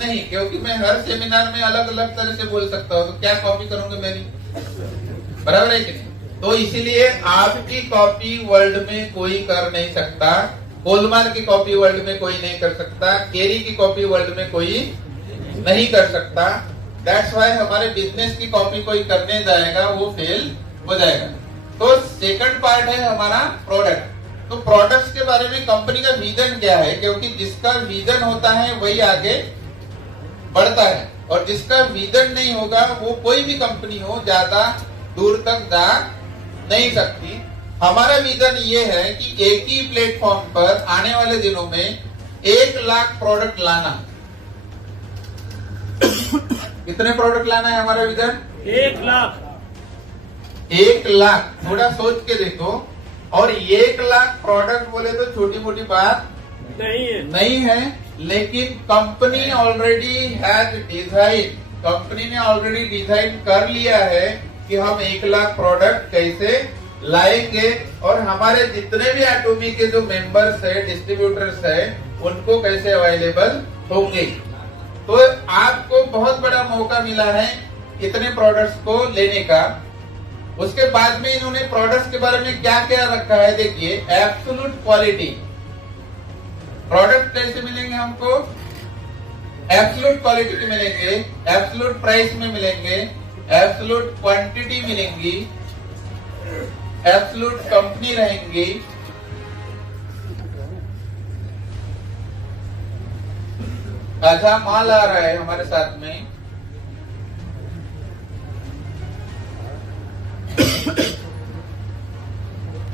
नहीं, क्योंकि मैं हर सेमिनार में अलग अलग तरह से बोल सकता हूँ, तो क्या कॉपी करूंगा मेरी, बराबर है कि नहीं। तो इसीलिए आपकी कॉपी वर्ल्ड में कोई कर नहीं सकता, कोलमान की कॉपी वर्ल्ड में कोई नहीं कर सकता, केरी की कॉपी वर्ल्ड में कोई नहीं कर सकता। दैट्स वाई हमारे बिजनेस की कॉपी कोई करने जाएगा वो फेल हो जाएगा। तो सेकंड पार्ट है हमारा प्रोडक्ट। तो प्रोडक्ट्स के बारे में कंपनी का विजन क्या है, क्योंकि जिसका विजन होता है वही आगे बढ़ता है, और जिसका विजन नहीं होगा वो कोई भी कंपनी हो ज्यादा दूर तक जा नहीं सकती। हमारा विजन ये है कि एक ही प्लेटफॉर्म पर आने वाले दिनों में 1 लाख प्रोडक्ट लाना। कितने प्रोडक्ट लाना है हमारा विजन? 1 लाख। 1 लाख, थोड़ा सोच के देखो। और 1 लाख प्रोडक्ट बोले तो छोटी मोटी बात नहीं है, लेकिन company already has design, company ने ऑलरेडी डिजाइन कर लिया है कि हम 1 लाख प्रोडक्ट कैसे लाएंगे, और हमारे जितने भी एटॉमी के जो मेंबर्स है, डिस्ट्रीब्यूटर्स है, उनको कैसे अवेलेबल होंगे। तो आपको बहुत बड़ा मौका मिला है इतने प्रोडक्ट्स को लेने का। उसके बाद में इन्होंने प्रोडक्ट्स के बारे में क्या क्या रखा है, देखिए। एब्सोल्यूट क्वालिटी, प्रोडक्ट कैसे मिलेंगे हमको? एब्सोल्यूट क्वालिटी के मिलेंगे, एब्सोल्यूट प्राइस में मिलेंगे, एब्सोल्यूट क्वांटिटी मिलेंगी, एब्सोल्यूट कंपनी रहेंगी, अच्छा माल आ रहा है हमारे साथ में,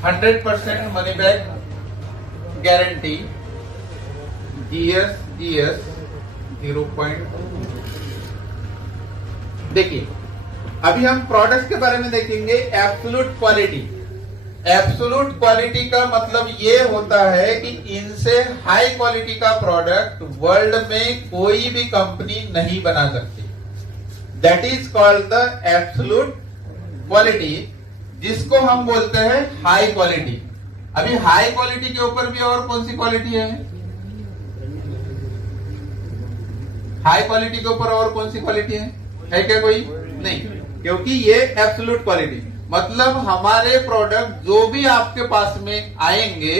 100% मनी बैक गारंटी, जीएस 0. देखिए अभी हम प्रोडक्ट्स के बारे में देखेंगे। एब्सोल्यूट क्वालिटी, एब्सोल्यूट क्वालिटी का मतलब ये होता है कि इनसे हाई क्वालिटी का प्रोडक्ट वर्ल्ड में कोई भी कंपनी नहीं बना सकती। That is called the absolute quality, जिसको हम बोलते हैं हाई क्वालिटी। अभी हाई क्वालिटी के ऊपर भी और कौन सी क्वालिटी है? हाई क्वालिटी के ऊपर और कौन सी क्वालिटी है क्या कोई? नहीं, क्योंकि ये एब्सोल्यूट क्वालिटी मतलब हमारे प्रोडक्ट जो भी आपके पास में आएंगे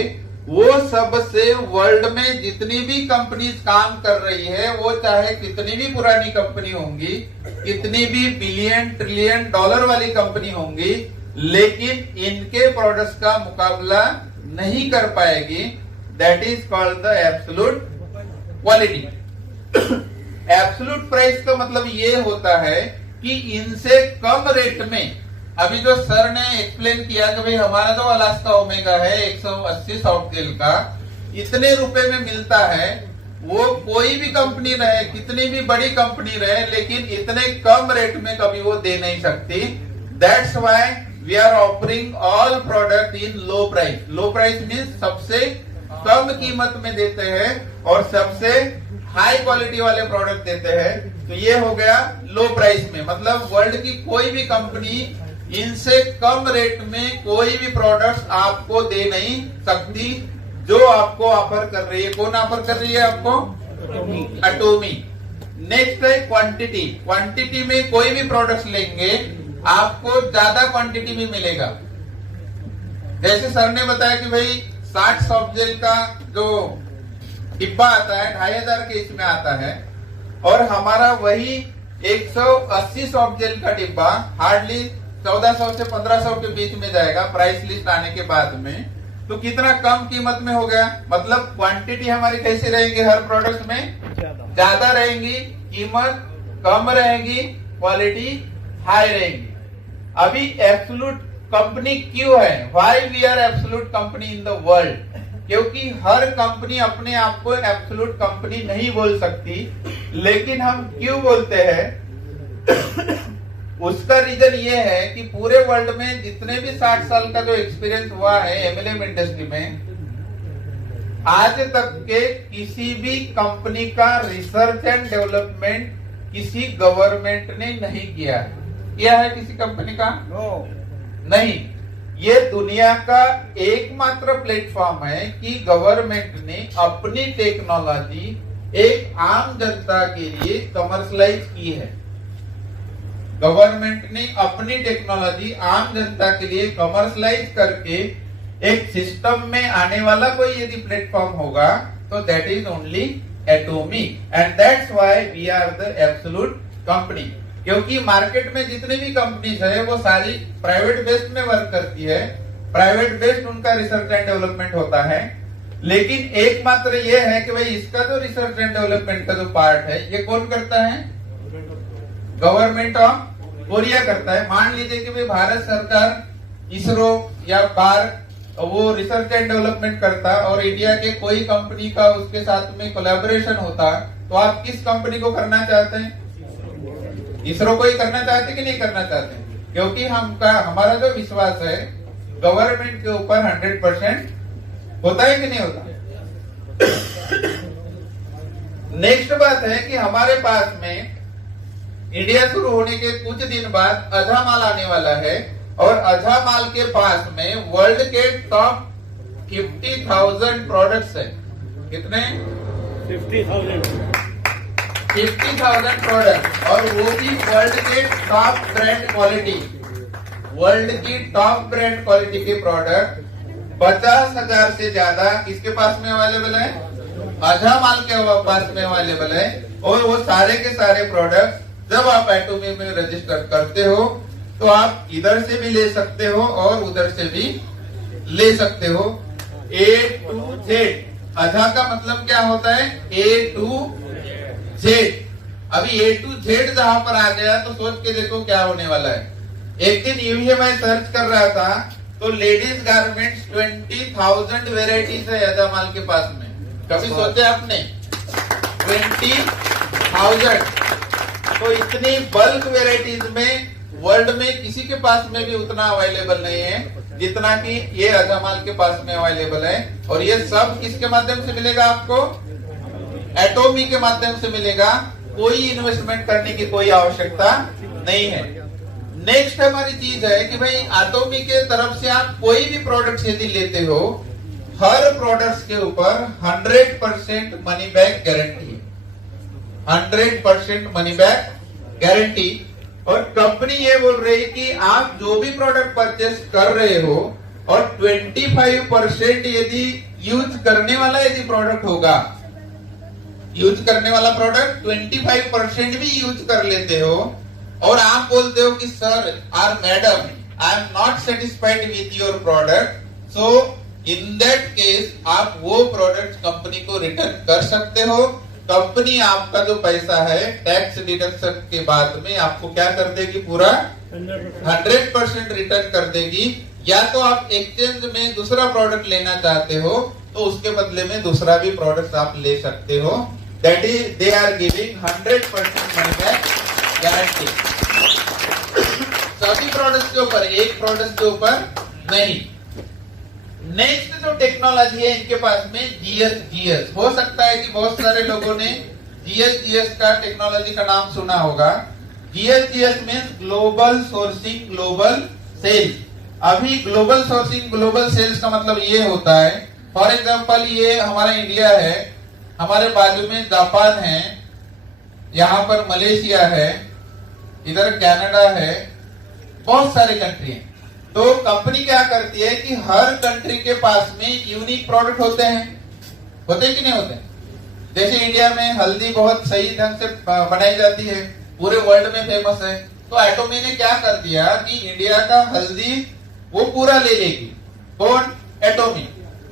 वो सबसे वर्ल्ड में जितनी भी कंपनीज काम कर रही है, वो चाहे कितनी भी पुरानी कंपनी होंगी, कितनी भी बिलियन ट्रिलियन डॉलर वाली कंपनी होंगी, लेकिन इनके प्रोडक्ट्स का मुकाबला नहीं कर पाएगी। That is called the absolute quality. Absolute price का मतलब ये होता है कि इनसे कम रेट में, अभी जो सर ने एक्सप्लेन किया कि भाई हमारा जो अलास्का ओमेगा है 180 सॉफ्ट जेल का इतने रुपए में मिलता है, वो कोई भी कंपनी रहे, कितनी भी बड़ी कंपनी रहे, लेकिन इतने कम रेट में कभी वो दे नहीं सकती। That's why we are offering all product in low price. Low price means सबसे कम कीमत में देते हैं और सबसे हाई क्वालिटी वाले प्रोडक्ट देते हैं। तो ये हो गया लो प्राइस में, मतलब वर्ल्ड की कोई भी कंपनी इनसे कम रेट में कोई भी प्रोडक्ट्स आपको दे नहीं सकती जो आपको ऑफर कर रही है। कौन ऑफर कर रही है आपको? एटॉमी। नेक्स्ट है क्वांटिटी। क्वांटिटी में कोई भी प्रोडक्ट्स लेंगे आपको ज्यादा क्वांटिटी में मिलेगा। जैसे सर ने बताया कि भाई 60 सॉफ्ट जेल का जो डिब्बा आता है 2500 के इसमें आता है, और हमारा वही 180 सॉफ्ट जेल का डिब्बा हार्डली 1400 से 1500 के बीच में जाएगा प्राइस लिस्ट आने के बाद में। तो कितना कम कीमत में हो गया, मतलब क्वांटिटी हमारी कैसी रहेगी, हर प्रोडक्ट में ज्यादा रहेंगी, कीमत कम रहेगी, क्वालिटी हाई रहेगी। अभी एब्सोल्यूट कंपनी क्यों है? Why we are absolute company in the world? क्योंकि हर कंपनी अपने आप को एब्सोल्यूट कंपनी नहीं बोल सकती, लेकिन हम क्यों बोलते हैं उसका रीजन ये है कि पूरे वर्ल्ड में जितने भी 60 साल का जो एक्सपीरियंस हुआ है एमएलएम इंडस्ट्री में, आज तक के किसी भी कंपनी का रिसर्च एंड डेवलपमेंट किसी गवर्नमेंट ने नहीं किया है। किया है किसी कंपनी का? नहीं। ये दुनिया का एकमात्र प्लेटफॉर्म है कि गवर्नमेंट ने अपनी टेक्नोलॉजी एक आम जनता के लिए कमर्शलाइज की है। गवर्नमेंट ने अपनी टेक्नोलॉजी आम जनता के लिए कमर्शलाइज करके एक सिस्टम में आने वाला कोई यदि प्लेटफॉर्म होगा तो that is only atomic, and that's why we are the absolute company. क्योंकि मार्केट में जितनी भी कंपनीज है वो सारी प्राइवेट बेस्ड में वर्क करती है, प्राइवेट बेस्ड उनका रिसर्च एंड डेवलपमेंट होता है, लेकिन एकमात्र ये है कि भाई इसका जो रिसर्च एंड डेवलपमेंट का जो पार्ट है ये कौन करता है? गवर्नमेंट ऑफ कोरिया करता है। मान लीजिए कि भाई भारत सरकार इसरो या पार्क वो रिसर्च एंड डेवलपमेंट करता और इंडिया के कोई कंपनी का उसके साथ में कोलैबोरेशन होता, तो आप किस कंपनी को करना चाहते हैं? इसरो को ही करना चाहते कि नहीं करना चाहते? क्योंकि हमारा जो विश्वास है गवर्नमेंट के ऊपर 100% होता है कि नहीं होता? नेक्स्ट बात है कि हमारे पास में इंडिया शुरू होने के कुछ दिन बाद अझामाल आने वाला है, और अझामाल के पास में वर्ल्ड के टॉप 50,000 प्रोडक्ट्स है। कितने? 50,000 प्रोडक्ट, और वो भी वर्ल्ड के टॉप ब्रांड क्वालिटी, वर्ल्ड की टॉप ब्रांड क्वालिटी के प्रोडक्ट 50,000 से ज्यादा किसके पास में अवेलेबल है? अझामाल के पास में अवेलेबल है। और वो सारे के सारे प्रोडक्ट जब आप एटॉमी में रजिस्टर करते हो तो आप इधर से भी ले सकते हो और उधर से भी ले सकते हो। A to Z, अझा का मतलब क्या होता है? A to Z। अभी A to Z जहां पर आ गया तो सोच के देखो क्या होने वाला है। एक दिन यूं ही मैं सर्च कर रहा था तो लेडीज गारमेंट्स 20,000 वेराइटीज है अझामाल के पास में। कभी सोचे आपने? 20,000। तो इतनी बल्क वेराइटीज में वर्ल्ड में किसी के पास में भी उतना अवेलेबल नहीं है जितना कि ये अझामाल के पास में अवेलेबल है। और ये सब किसके माध्यम से मिलेगा आपको? एटॉमी के माध्यम से मिलेगा। कोई इन्वेस्टमेंट करने की कोई आवश्यकता नहीं है। नेक्स्ट हमारी चीज है कि भाई एटॉमी के तरफ से आप कोई भी प्रोडक्ट यदि लेते हो, हर प्रोडक्ट्स के ऊपर 100% money back guarantee, 100% money back guarantee. और कंपनी ये बोल रही है कि आप जो भी प्रोडक्ट परचेस कर रहे हो और 25% यदि यूज करने वाला यदि प्रोडक्ट होगा, यूज करने वाला प्रोडक्ट 25% भी यूज कर लेते हो और आप बोलते हो कि सर और madam I am not satisfied with your product, so in that case आप वो प्रोडक्ट कंपनी को रिटर्न कर सकते हो। कंपनी आपका जो पैसा है टैक्स डिडक्शन के बाद में आपको क्या कर देगी? पूरा 100% रिटर्न कर देगी। या तो आप एक्सचेंज में दूसरा प्रोडक्ट लेना चाहते हो तो उसके बदले में दूसरा भी प्रोडक्ट आप ले सकते हो। That is they are giving 100% money back guarantee सभी प्रोडक्ट के ऊपर, एक प्रोडक्ट के ऊपर नहीं। नेक्स्ट जो टेक्नोलॉजी है इनके पास में जीएस। हो सकता है कि बहुत सारे लोगों ने जीएस का टेक्नोलॉजी का नाम सुना होगा। GS means global sourcing global sales. अभी ग्लोबल सोर्सिंग ग्लोबल सेल्स का मतलब ये होता है, फॉर एग्जांपल ये हमारा इंडिया है, हमारे बाजू में जापान है, यहाँ पर मलेशिया है, इधर कनाडा है, बहुत सारे कंट्री हैं। तो कंपनी क्या करती है कि हर कंट्री के पास में यूनिक प्रोडक्ट होते हैं, होते कि नहीं होते? जैसे इंडिया में हल्दी बहुत सही ढंग से बनाई जाती है, पूरे वर्ल्ड में फेमस है। तो एटॉमी ने क्या कर दिया कि इंडिया का हल्दी वो पूरा ले लेगी। कौन? एटॉमी।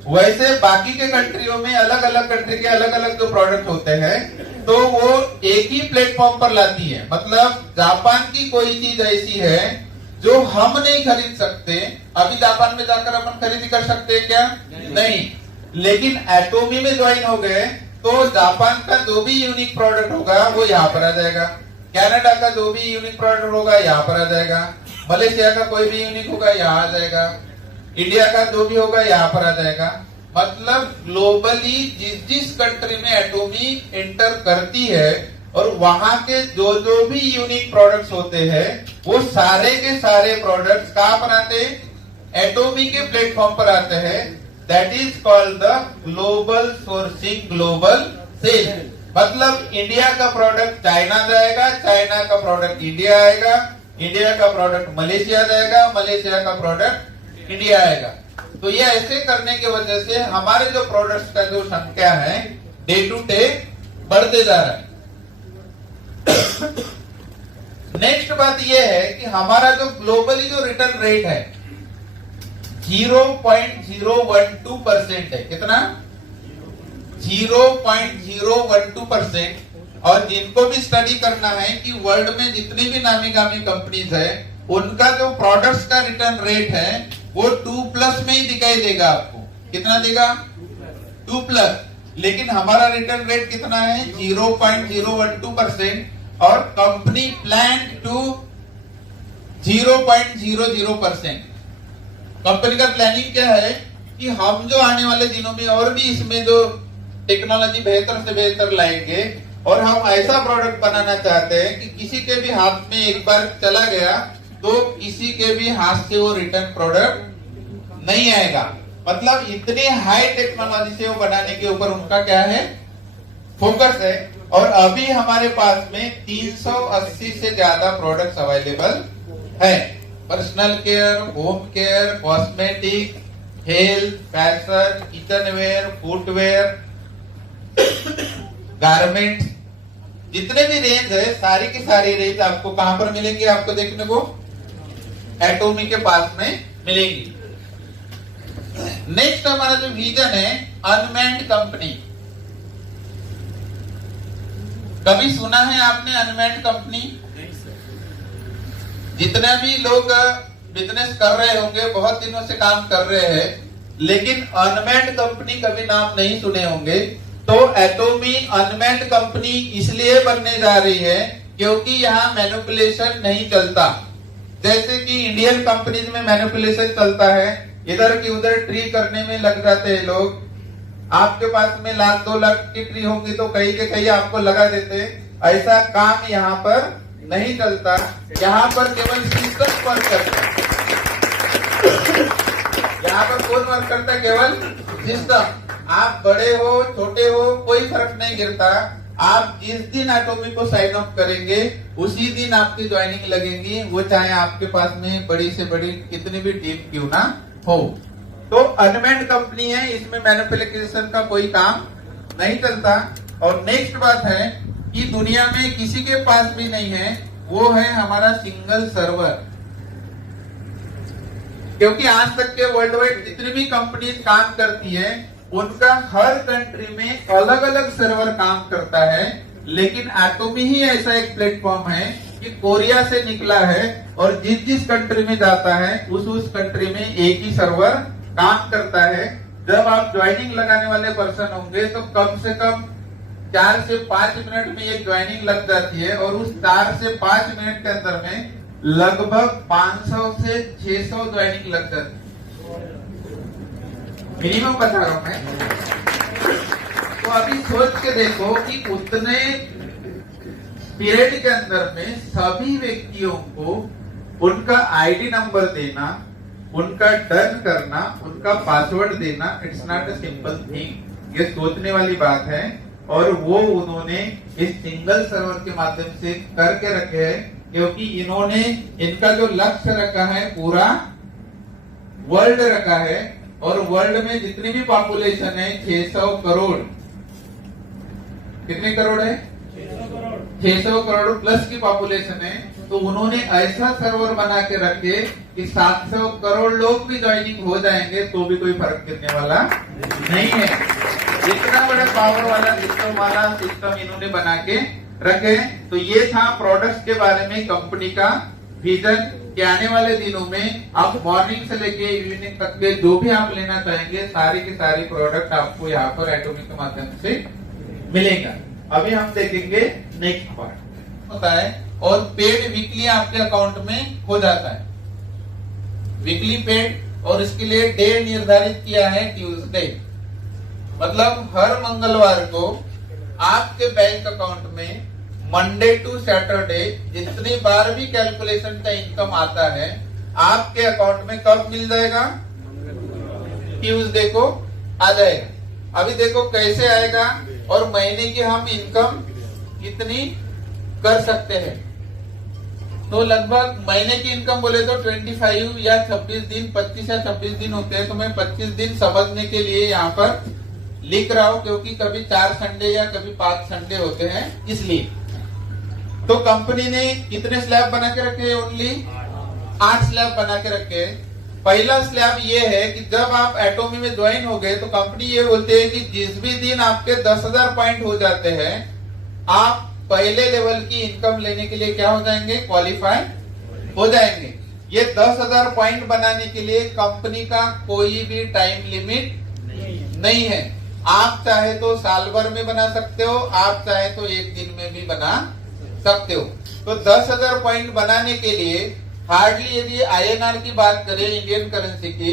वैसे बाकी के कंट्रियों में अलग अलग कंट्री के अलग अलग जो प्रोडक्ट होते हैं तो वो एक ही प्लेटफॉर्म पर लाती है। मतलब जापान की कोई चीज ऐसी है जो हम नहीं खरीद सकते, अभी जापान में जाकर अपन खरीदी कर सकते हैं क्या? नहीं। लेकिन एटॉमी में ज्वाइन हो गए तो जापान का जो भी यूनिक प्रोडक्ट होगा वो यहाँ पर आ जाएगा, कनाडा का जो भी यूनिक प्रोडक्ट होगा यहाँ पर आ जाएगा, मलेशिया का कोई भी यूनिक होगा यहाँ आ जाएगा, इंडिया का जो भी होगा यहाँ पर आ जाएगा। मतलब ग्लोबली जिस जिस कंट्री में एटॉमी एंटर करती है और वहां के जो जो भी यूनिक प्रोडक्ट्स होते हैं वो सारे के सारे प्रोडक्ट्स कहाँ पर आते हैं? एटॉमी के प्लेटफॉर्म पर आते हैं। That is called the global sourcing global sale. मतलब इंडिया का प्रोडक्ट चाइना जाएगा, चाइना का प्रोडक्ट इंडिया आएगा, इंडिया का प्रोडक्ट मलेशिया जाएगा, मलेशिया का प्रोडक्ट इंडिया आएगा। तो ये ऐसे करने की वजह से हमारे जो प्रोडक्ट्स का जो संख्या है डे टू डे बढ़ते जा रहा है। नेक्स्ट बात ये है कि हमारा जो ग्लोबली जो रिटर्न रेट है 0.012% है। कितना? 0.012%। और जिनको भी स्टडी करना है कि वर्ल्ड में जितनी भी नामी गामी कंपनीज है उनका जो प्रोडक्ट्स का रिटर्न रेट है वो 2+ में ही दिखाई देगा आपको। कितना देगा? 2+। लेकिन हमारा रिटर्न रेट कितना है? 0.012%। और कंपनी प्लान टू 0.00%। कंपनी का प्लानिंग क्या है कि हम जो आने वाले दिनों में और भी इसमें जो टेक्नोलॉजी बेहतर से बेहतर लाएंगे और हम ऐसा प्रोडक्ट बनाना चाहते हैं कि किसी के भी हाथ में एक बार चला गया तो किसी के भी हाथ से वो रिटर्न प्रोडक्ट नहीं आएगा। मतलब इतने हाई टेक्नोलॉजी से वो बनाने के ऊपर उनका क्या है? फोकस है। और अभी हमारे पास में 380 से ज्यादा प्रोडक्ट्स अवेलेबल है। Personal care, home care, cosmetic, health, fashion, kitchenware, footwear, garment, जितने भी रेंज है सारी की सारी रेंज आपको कहां पर मिलेंगी? आपको देखने को एटोमी के पास में मिलेंगी। नेक्स्ट हमारा जो विजन है अनमैन्ड कंपनी। कभी सुना है आपने अनमैन्ड कंपनी? जितने भी लोग बिजनेस कर रहे होंगे बहुत दिनों से काम कर रहे हैं लेकिन अनमैन्ड कंपनी कभी नाम नहीं सुने होंगे। तो एटोमी अनमैन्ड कंपनी इसलिए बनने जा रही है क्योंकि यहाँ मैनिपुलेशन नहीं चलता। जैसे कि इंडियन कंपनीज में मैनिपुलेशन चलता है, इधर की उधर ट्री करने में लग जाते हैं लोग। आपके पास में 1,00,000 2 लाख की ट्री होगी तो कहीं के कहीं आपको लगा देते। ऐसा काम यहाँ पर नहीं चलता। यहाँ पर केवल सिस्टम वर्क करता है। यहाँ पर कौन वर्क करता है? केवल सिस्टम। आप बड़े हो छोटे हो कोई फर्क नहीं गिरता। आप जिस दिन एटोमी को साइन अप करेंगे उसी दिन आपकी ज्वाइनिंग लगेगी, वो चाहे आपके पास में बड़ी से बड़ी कितनी भी टीम क्यों ना हो। तो अनमैन्ड कंपनी है, इसमें मैनिपुलेशन का कोई काम नहीं चलता। और नेक्स्ट बात है कि दुनिया में किसी के पास भी नहीं है, वो है हमारा सिंगल सर्वर। क्योंकि आज तक के वर्ल्ड वाइड जितनी भी कंपनी काम करती है उनका हर कंट्री में अलग अलग सर्वर काम करता है। लेकिन एटोमी ही ऐसा एक प्लेटफॉर्म है कि कोरिया से निकला है और जिस जिस कंट्री में जाता है उस कंट्री में एक ही सर्वर काम करता है। जब आप ज्वाइनिंग लगाने वाले पर्सन होंगे तो कम से कम 4 से 5 मिनट में ये ज्वाइनिंग लग जाती है और उस 4 से 5 मिनट के अंदर में लगभग 500 से 600 ज्वाइनिंग लग जाती है। मिनिमम बता रहा हूं मैं। तो अभी सोच के देखो कि उतने पीरियड के अंदर में सभी व्यक्तियों को उनका आईडी नंबर देना, उनका डन करना, उनका पासवर्ड देना, it's not a simple thing. ये सोचने वाली बात है। और वो उन्होंने इस सिंगल सर्वर के माध्यम से करके रखे हैं क्योंकि इन्होंने इनका जो लक्ष्य रखा है पूरा वर्ल्ड रखा है। और वर्ल्ड में जितनी भी पॉपुलेशन है 600 करोड़। कितने करोड़ है? 600 करोड़ प्लस की पॉपुलेशन है। तो उन्होंने ऐसा सर्वर बना के रखे कि 700 करोड़ लोग भी ज्वाइनिंग हो जाएंगे तो भी कोई फर्क गिरने वाला नहीं है। इतना बड़ा पावर वाला सिस्टम इन्होंने बना के रखे। तो ये था प्रोडक्ट्स के बारे में कंपनी का विजन कि आने वाले दिनों में आप मॉर्निंग से लेके इवनिंग तक के जो भी आप लेना चाहेंगे सारी की सारी प्रोडक्ट आपको यहाँ पर एटोमी के माध्यम से मिलेगा। अभी हम देखेंगे नेक्स्ट पार्ट होता है। और पेड वीकली आपके अकाउंट में हो जाता है, वीकली पेड। और इसके लिए डे निर्धारित किया है ट्यूसडे। मतलब हर मंगलवार को आपके बैंक अकाउंट में मंडे टू सैटरडे जितनी बार भी कैलकुलेशन का इनकम आता है आपके अकाउंट में कब मिल जाएगा? ट्यूसडे को आ जाएगा। अभी देखो कैसे आएगा। और महीने की हम इनकम कितनी कर सकते हैं। तो लगभग महीने की इनकम बोले तो 25 या 26 दिन, 25 या 26 दिन होते हैं। तो मैं 25 दिन समझने के लिए यहाँ पर लिख रहा हूँ, क्योंकि कभी 4 संडे या कभी 5 संडे होते हैं, इसलिए। तो कंपनी ने कितने स्लैब बना के रखे? ओनली 8 स्लैब बना के रखे। पहला स्लैब ये है कि जब आप एटोमी में ज्वाइन हो गए तो कंपनी ये बोलते हैं कि जिस भी दिन आपके 10,000 पॉइंट हो जाते हैं, आप पहले लेवल की इनकम लेने के लिए क्या हो जाएंगे? क्वालिफाई हो जाएंगे। ये 10,000 पॉइंट बनाने के लिए कंपनी का कोई भी टाइम लिमिट नहीं है। आप चाहे तो साल भर में बना सकते हो, आप चाहे तो एक दिन में भी बना सकते हो। तो 10,000 पॉइंट बनाने के लिए हार्डली यदि INR की बात करें, इंडियन करेंसी की,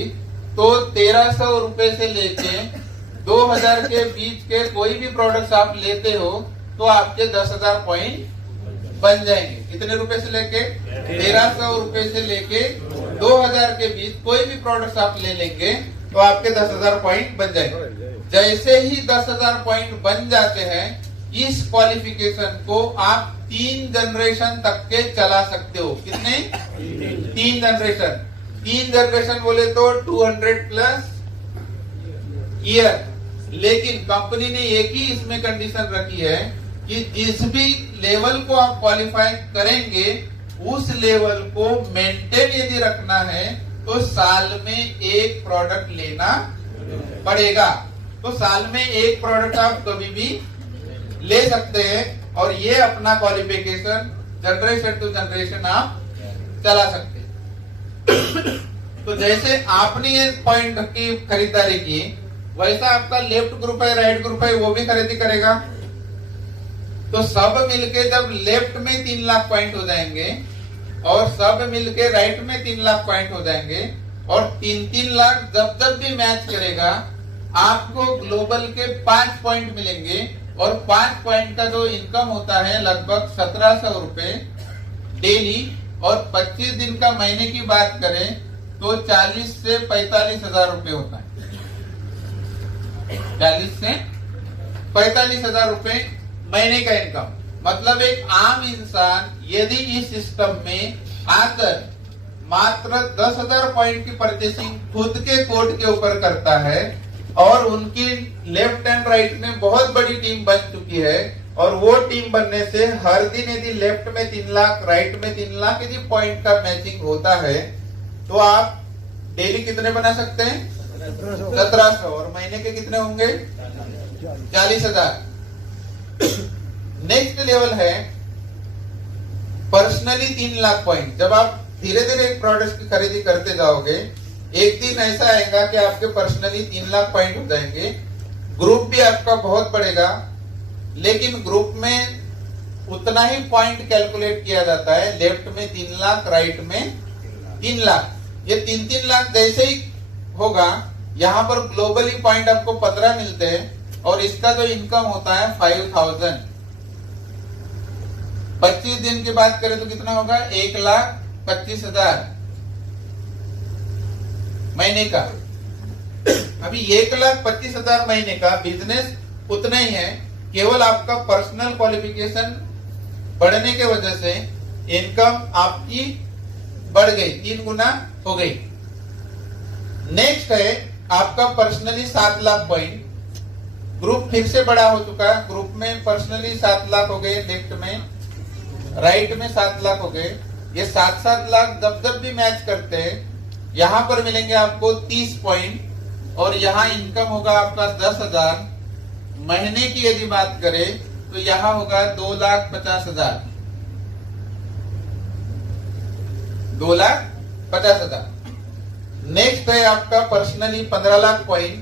तो 1300 रुपए से लेके 2000 के बीच के कोई भी प्रोडक्ट्स आप लेते हो तो आपके 10,000 पॉइंट बन जाएंगे। कितने रुपए से लेके? 1300 रुपए से लेके 2000 के बीच कोई भी प्रोडक्ट्स आप ले लेंगे तो आपके 10,000 पॉइंट बन जाएंगे। जैसे ही 10,000 पॉइंट बन जाते हैं, इस क्वालिफिकेशन को आप 3 जनरेशन तक के चला सकते हो। कितने? 3 जनरेशन। 3 जनरेशन बोले तो 200 प्लस ईयर। लेकिन कंपनी ने एक ही इसमें कंडीशन रखी है कि जिस भी लेवल को आप क्वालिफाई करेंगे, उस लेवल को मेंटेन यदि रखना है तो साल में 1 प्रोडक्ट लेना पड़ेगा। तो साल में 1 प्रोडक्ट आप कभी भी ले सकते हैं और ये अपना क्वालिफिकेशन जनरेशन टू जनरेशन आप चला सकते हैं। तो जैसे आपने ये पॉइंट की खरीदारी की, वैसा आपका लेफ्ट ग्रुप है, राइट ग्रुप है, वो भी खरीदी करेगा। तो सब मिलके जब लेफ्ट में 3 लाख पॉइंट हो जाएंगे और सब मिलके राइट में 3 लाख पॉइंट हो जाएंगे और 3-3 लाख जब जब भी मैच करेगा, आपको ग्लोबल के 5 पॉइंट मिलेंगे। और 5 पॉइंट का जो इनकम होता है लगभग 1700 रुपए डेली। और 25 दिन का महीने की बात करें तो 40 से 45 हजार रुपए होता है। 40 से 45 हजार रुपए महीने का इनकम। मतलब एक आम इंसान यदि इस सिस्टम में आकर मात्र 10,000 पॉइंट की परचेसिंग खुद के कोड के ऊपर करता है और उनकी लेफ्ट एंड राइट में बहुत बड़ी टीम बन चुकी है, और वो टीम बनने से हर दिन यदि लेफ्ट में 3 लाख, राइट में 3 लाख यदि पॉइंट का मैचिंग होता है, तो आप डेली कितने बना सकते हैं? 1700। और महीने के कितने होंगे? 40,000। नेक्स्ट लेवल है पर्सनली 3 लाख पॉइंट। जब आप धीरे धीरे एक प्रोडक्ट की खरीदी करते जाओगे, एक दिन ऐसा आएगा कि आपके पर्सनली 3 लाख पॉइंट हो जाएंगे। ग्रुप भी आपका बहुत बढ़ेगा, लेकिन ग्रुप में उतना ही पॉइंट कैलकुलेट किया जाता है। लेफ्ट में 3 लाख, राइट में 3 लाख। ये 3-3 लाख जैसे ही होगा, यहाँ पर ग्लोबली पॉइंट आपको 15 मिलते हैं और इसका जो इनकम होता है 5,000। 25 दिन की बात करें तो कितना होगा? 1,25,000 महीने का। अभी 1,25,000 महीने का बिजनेस उतना ही है, केवल आपका पर्सनल क्वालिफिकेशन बढ़ने के वजह से इनकम आपकी बढ़ गई, 3 गुना हो गई। नेक्स्ट है आपका पर्सनली 7 लाख पॉइंट। ग्रुप फिर से बड़ा हो चुका है। ग्रुप में पर्सनली 7 लाख हो गए, लेफ्ट में, राइट में 7 लाख हो गए। ये 7-7 लाख जब जब भी मैच करते हैं, यहाँ पर मिलेंगे आपको 30 पॉइंट और यहाँ इनकम होगा आपका 10,000। महीने की यदि बात करें तो यहाँ होगा 2,50,000। 2,50,000। नेक्स्ट है आपका पर्सनली 15 लाख पॉइंट।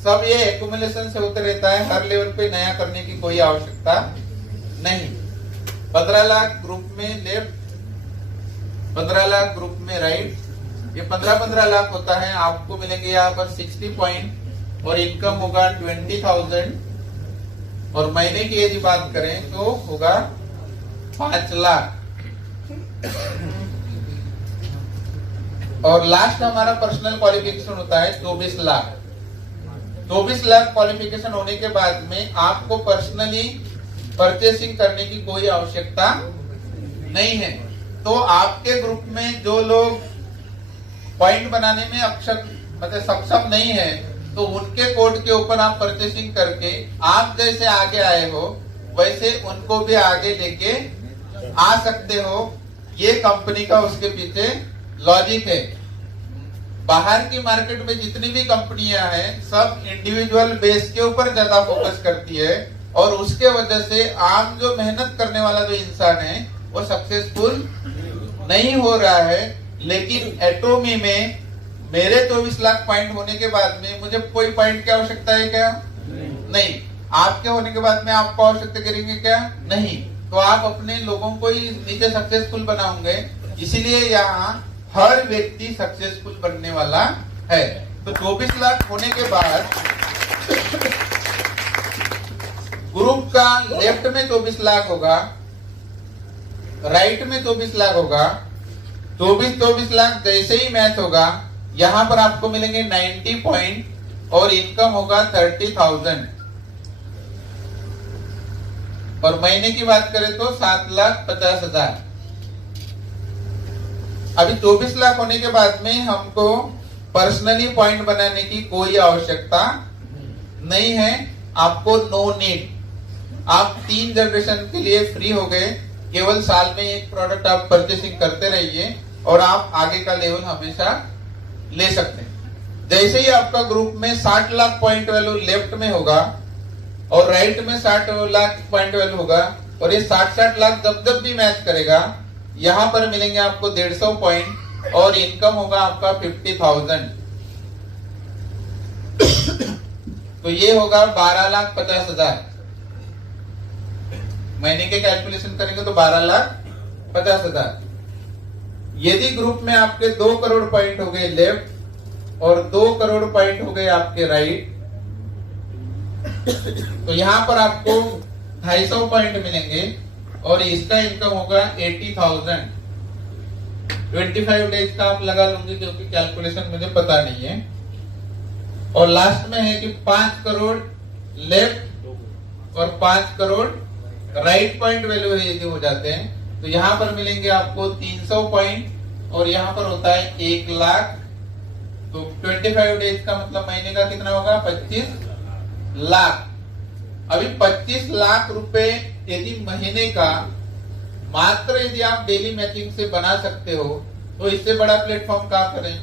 सब ये एक्यूमुलेशन से होते रहता है, हर लेवल पे नया करने की कोई आवश्यकता नहीं। 15 लाख ग्रुप में लेफ्ट, 15 लाख ग्रुप में राइट, ये 15-15 लाख होता है। आपको मिलेंगे यहाँ पर 60 पॉइंट और इनकम होगा 20,000। और महीने की यदि बात करें तो होगा 5 लाख। और लास्ट हमारा पर्सनल क्वालिफिकेशन होता है 24 लाख। 24 लाख क्वालिफिकेशन होने के बाद में आपको पर्सनली परचेसिंग करने की कोई आवश्यकता नहीं है। तो आपके ग्रुप में जो लोग पॉइंट बनाने में मतलब सक्षम नहीं है, तो उनके कोड के ऊपर आप परचेसिंग करके आप जैसे आगे आए हो वैसे उनको भी आगे लेके आ सकते हो। ये कंपनी का उसके पीछे लॉजिक है। बाहर की मार्केट में जितनी भी कंपनियां हैं सब इंडिविजुअल बेस के ऊपर ज्यादा फोकस करती है, और उसके वजह से आम जो मेहनत करने वाला जो इंसान है वो सक्सेसफुल नहीं हो रहा है। लेकिन एटोमी में मेरे 24 लाख पॉइंट होने के बाद में मुझे कोई पॉइंट की आवश्यकता है क्या? नहीं। आपके होने के बाद में आपको आवश्यकता करेंगे क्या? नहीं। तो आप अपने लोगों को ही नीचे सक्सेसफुल बनाओगे। इसीलिए यहाँ हर व्यक्ति सक्सेसफुल बनने वाला है। तो 24 लाख होने के बाद ग्रुप का लेफ्ट में 24 लाख होगा, राइट में 24 लाख होगा। 24 लाख जैसे ही मैच होगा यहाँ पर आपको मिलेंगे 90 पॉइंट और इनकम होगा 30,000। और महीने की बात करें तो 7,50,000। अभी 24 लाख होने के बाद में हमको पर्सनली पॉइंट बनाने की कोई आवश्यकता नहीं है। आपको नो नीड। आप 3 जनरेशन के लिए फ्री हो गए। केवल साल में एक प्रोडक्ट आप परचेसिंग करते रहिए और आप आगे का लेवल हमेशा ले सकते हैं। जैसे ही आपका ग्रुप में 60 लाख पॉइंट वैल्यू लेफ्ट में होगा और राइट में 60 लाख पॉइंट वैल्यू होगा, और ये 60 लाख जब जब भी मैच करेगा यहाँ पर मिलेंगे आपको 150 पॉइंट और इनकम होगा आपका 50,000। तो ये होगा 12,50,000। महीने के कैलकुलेशन करेंगे तो 12,50,000। यदि ग्रुप में आपके 2 करोड़ पॉइंट हो गए लेफ्ट और 2 करोड़ पॉइंट हो गए आपके राइट, तो यहाँ पर आपको 250 पॉइंट मिलेंगे और इसका इनकम होगा 80,000। 25 डेज का आप लगा लूंगे क्योंकि कैलकुलेशन मुझे पता नहीं है। और लास्ट में है कि 5 करोड़ लेफ्ट और 5 करोड़ राइट पॉइंट वैल्यू है यदि हो जाते हैं तो यहाँ पर मिलेंगे आपको 300 पॉइंट और यहाँ पर होता है 1 लाख। तो 25 डेज का मतलब महीने का कितना होगा? 25 लाख। अभी 25 लाख रुपए यदि महीने का मात्र यदि आप डेली मैचिंग से बना सकते हो तो इससे बड़ा प्लेटफॉर्म कहाँ करें,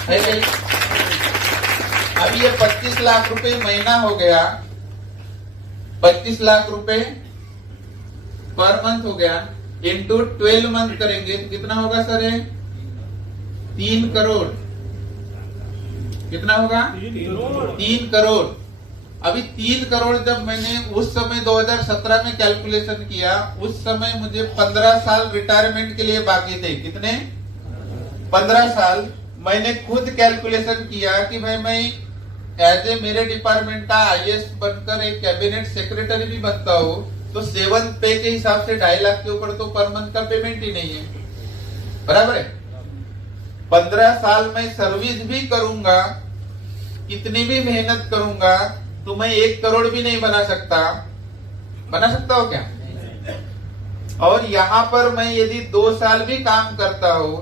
है नहीं? अभी ये 25 लाख रुपए महीना हो गया, 25 लाख रुपए पर मंथ हो गया, इंटू 12 मंथ करेंगे तो कितना होगा सर? ये 3 करोड़। कितना होगा? 3 करोड़। अभी 3 करोड़ जब मैंने उस समय 2017 में कैलकुलेशन किया, उस समय मुझे 15 साल रिटायरमेंट के लिए बाकी थे। कितने? 15 साल। मैंने खुद कैलकुलेशन किया कि भाई मैं एज ए मेरे डिपार्टमेंट का आईएएस बनकर एक कैबिनेट सेक्रेटरी भी बनता हूँ तो 7 पे के हिसाब से 2.5 लाख के ऊपर तो पर मंथ का पेमेंट ही नहीं है। बराबर है? 15 साल में सर्विस भी करूंगा, कितनी भी मेहनत करूंगा तो मैं 1 करोड़ भी नहीं बना सकता। बना सकता हो क्या? और यहाँ पर मैं यदि 2 साल भी काम करता हूँ,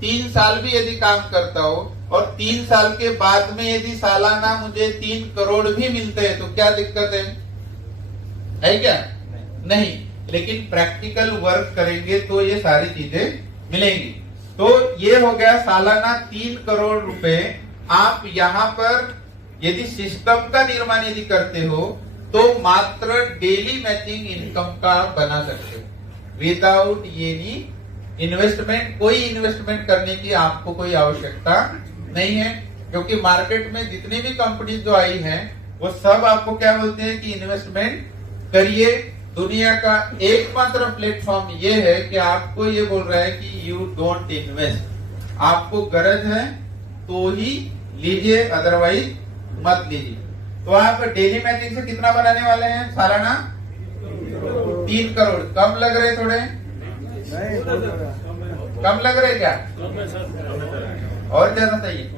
3 साल भी यदि काम करता हूँ और 3 साल के बाद में यदि सालाना मुझे 3 करोड़ भी मिलते हैं तो क्या दिक्कत है क्या? नहीं। लेकिन प्रैक्टिकल वर्क करेंगे तो ये सारी चीजें मिलेंगी। तो ये हो गया सालाना 3 करोड़ रुपए। आप यहाँ पर यदि सिस्टम का निर्माण यदि करते हो तो मात्र डेली मैचिंग इनकम का बना सकते हो विदाउट एनी इन्वेस्टमेंट। कोई इन्वेस्टमेंट करने की आपको कोई आवश्यकता नहीं है, क्योंकि मार्केट में जितनी भी कंपनी जो आई हैं वो सब आपको क्या बोलते हैं कि इन्वेस्टमेंट करिए। दुनिया का एकमात्र प्लेटफॉर्म ये है कि आपको ये बोल रहा है कि यू डोंट इन्वेस्ट। आपको गरज है तो ही लीजिए, अदरवाइज मत लीजिए। तो आप डेली मैचिंग से कितना बनाने वाले हैं सालाना? 3 करोड़। कम लग रहे थोड़े? कम लग रहे क्या? और ज्यादा चाहिए?